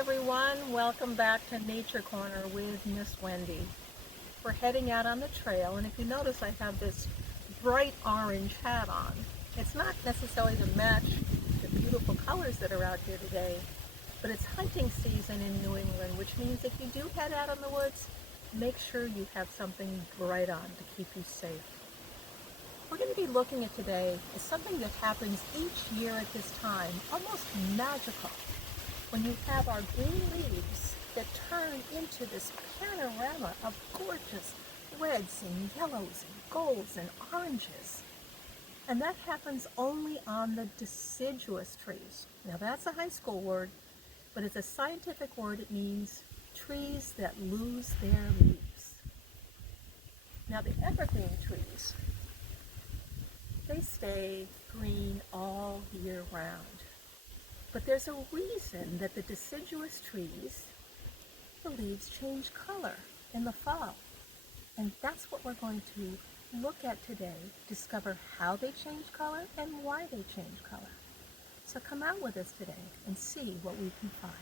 everyone, welcome back to Nature Corner with Miss Wendy. We're heading out on the trail, and if you notice I have this bright orange hat on. It's not necessarily to match the beautiful colors that are out here today, but it's hunting season in New England, which means if you do head out in the woods, make sure you have something bright on to keep you safe. We're going to be looking at today is something that happens each year at this time, almost magical. When you have our green leaves that turn into this panorama of gorgeous reds and yellows and golds and oranges. And that happens only on the deciduous trees. Now that's a high school word, but it's a scientific word. It means trees that lose their leaves. Now the evergreen trees, they stay green all year round. But there's a reason that the deciduous trees, the leaves change color in the fall. And that's what we're going to look at today, discover how they change color and why they change color. So come out with us today and see what we can find.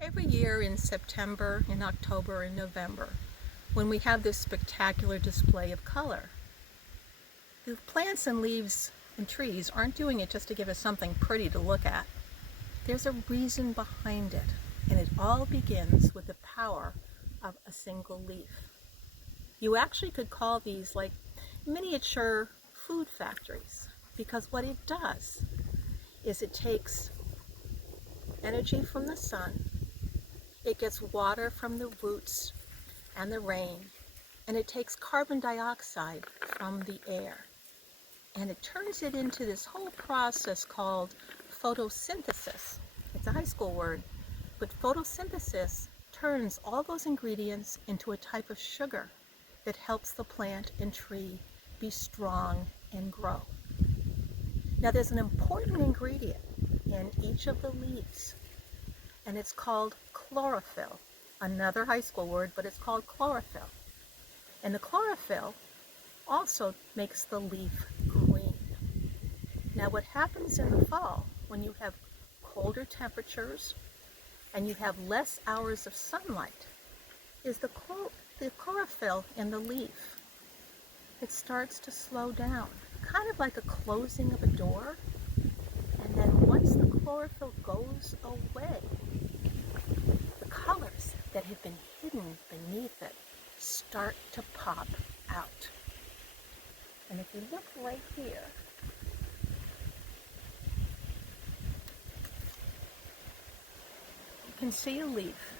Every year in September, in October, and November, when we have this spectacular display of color, the plants and leaves and trees aren't doing it just to give us something pretty to look at. There's a reason behind it, and it all begins with the power of a single leaf. You actually could call these like miniature food factories, because what it does is it takes energy from the sun, it gets water from the roots and the rain, and it takes carbon dioxide from the air, and it turns it into this whole process called photosynthesis. It's a high school word, but photosynthesis turns all those ingredients into a type of sugar that helps the plant and tree be strong and grow. Now there's an important ingredient in each of the leaves, and it's called chlorophyll. Another high school word, but it's called chlorophyll. And the chlorophyll also makes the leaf green. Now what happens in the fall when you have colder temperatures and you have less hours of sunlight is the chlorophyll in the leaf, it starts to slow down, kind of like a closing of a door. And then once the chlorophyll goes away, the colors that have been hidden beneath it start to pop out. And if you look right here, you can see a leaf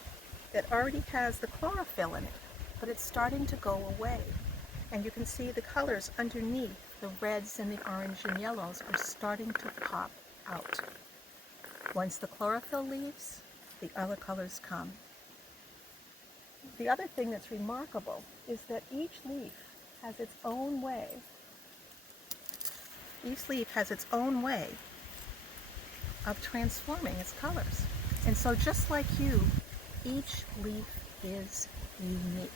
that already has the chlorophyll in it, but it's starting to go away. And you can see the colors underneath, the reds and the orange and yellows, are starting to pop out. Once the chlorophyll leaves, the other colors come. The other thing that's remarkable is that each leaf has its own way. Each leaf has its own way of transforming its colors. And so just like you, each leaf is unique.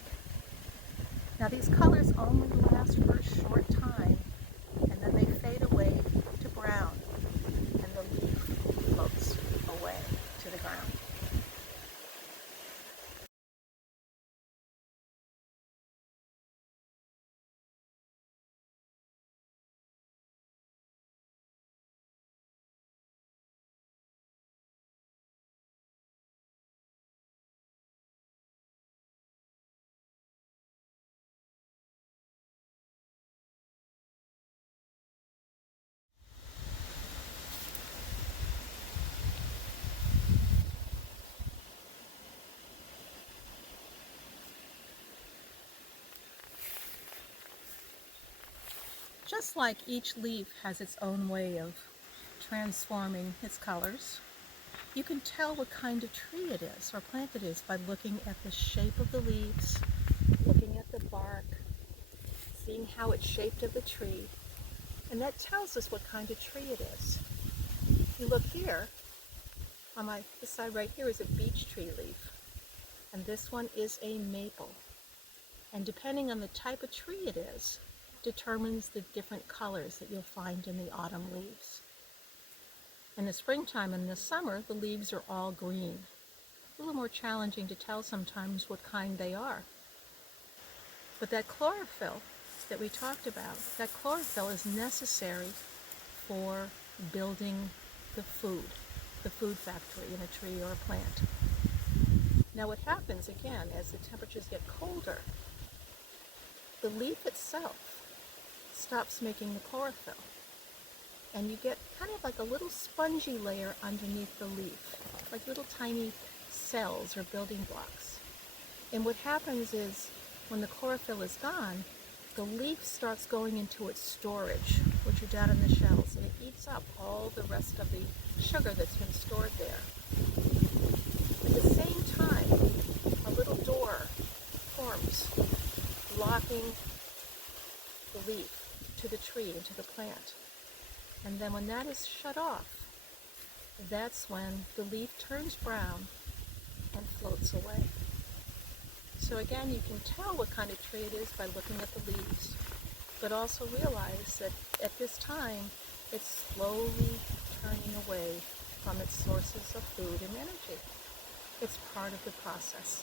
Now these colors only last for a short time, and then they fade away to brown, and the leaf floats away to the ground. Just like each leaf has its own way of transforming its colors, You can tell what kind of tree it is or plant it is by looking at the shape of the leaves, looking at the bark, seeing how it's shaped of the tree, and that tells us what kind of tree it is. If you look here, on this side right here is a beech tree leaf, and this one is a maple. And depending on the type of tree it is, determines the different colors that you'll find in the autumn leaves. In the springtime and the summer, the leaves are all green. A little more challenging to tell sometimes what kind they are. But that chlorophyll that we talked about, that chlorophyll is necessary for building the food factory in a tree or a plant. Now what happens again, as the temperatures get colder, the leaf itself stops making the chlorophyll. And you get kind of like a little spongy layer underneath the leaf, like little tiny cells or building blocks. And what happens is, when the chlorophyll is gone, the leaf starts going into its storage, which are down in the shells, and it eats up all the rest of the sugar that's been stored there. At the same time, a little door forms, blocking the leaf to the tree and to the plant. And then when that is shut off, that's when the leaf turns brown and floats away. So again, you can tell what kind of tree it is by looking at the leaves, but also realize that at this time, it's slowly turning away from its sources of food and energy. It's part of the process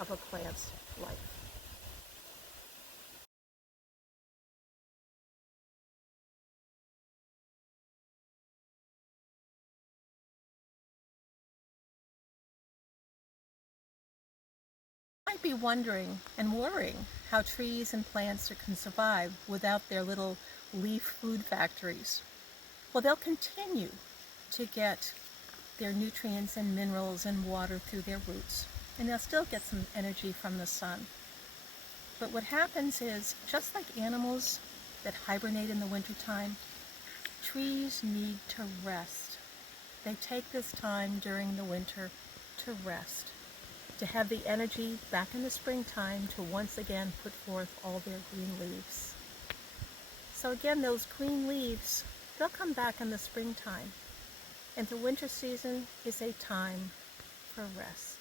of a plant's life. You might be wondering and worrying how trees and plants can survive without their little leaf food factories. Well, they'll continue to get their nutrients and minerals and water through their roots, and they'll still get some energy from the sun. But what happens is, just like animals that hibernate in the wintertime, trees need to rest. They take this time during the winter to rest, to have the energy back in the springtime to once again put forth all their green leaves. So again, those green leaves, they'll come back in the springtime. And the winter season is a time for rest.